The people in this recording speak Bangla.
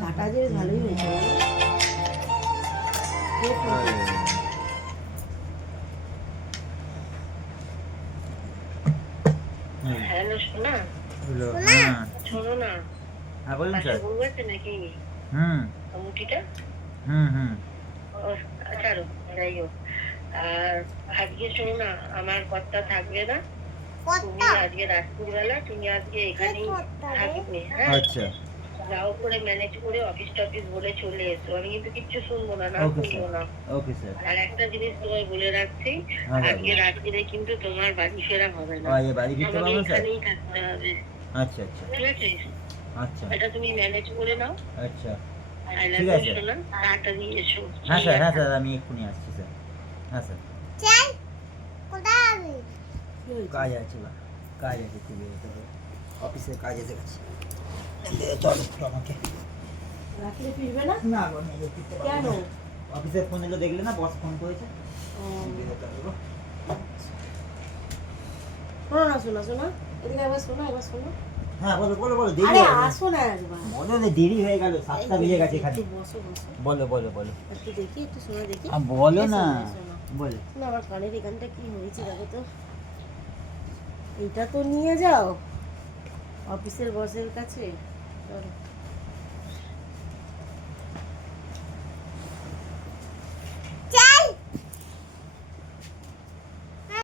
চাটা যে ভালোই হয়েছে। হ্যালো সোনা, শোনো না, আছে নাকি মুটিটা? ছাড়ো, যাই হোক। আর আজকে শোনো না, আমার কর্তা থাকবে না, তুমি আজকে রাত্রিবেলা তুমি আজকে এখানেই থাকবে। হ্যাঁ, আচ্ছা, যাও করে ম্যানেজ করে অফিস টফিস বলে চলে এসো। আমি কিন্তু কিচ্ছু শুনবো না, না শুনবো না। Okay sir. আর একটা জিনিস তোমায় বলে রাখছি, আজকে রাত্রিরে কিন্তু তোমার বাড়ি ফেরা হবে না, আমাকে এখানেই থাকতে হবে। আচ্ছা আচ্ছা, ঠিক আছে। আচ্ছা, এটা তুমি ম্যানেজ করে নাও। আচ্ছা, ঠিক আছে সোনা, তাড়াতাড়ি এসো। হ্যাঁ স্যার, হ্যাঁ স্যার, আমি এক্ষুনি আসছি স্যার। হ্যাঁ স্যার। চল, কোথায় যাবি? কাজ আছে, বা কাজ আছে, একটু বেরোতে হবে, অফিসে কাজ এসে গেছে। চলো আমাকে রাত্রে ফিরবে না? না গো, না ফিরতে পারবো না। কেন? অফিসে ফোন এলো, দেখলে না, বস ফোন করেছে। বেরোতে হবে গো। শোনো না, শোনা শোনা, এদিকে একবার শোনো, একবার শোনো। হ্যাঁ বলো বলো বলো, দেরি আরে হয়ে গেছে। আসো না একবার। বলো না, দেরি হয়ে গেল, 7টা বেজে গেছে এখানে। একটু বসো বসো। বলো বলো বলো, একটু দেখি, একটু শোনা দেখি। বলো না, শোনো বলো। না, আমার কানের এখানটা কি হয়েছে দেখো তো। এটা তো নিয়ে যাও অফিসের বসের কাছে। চলো।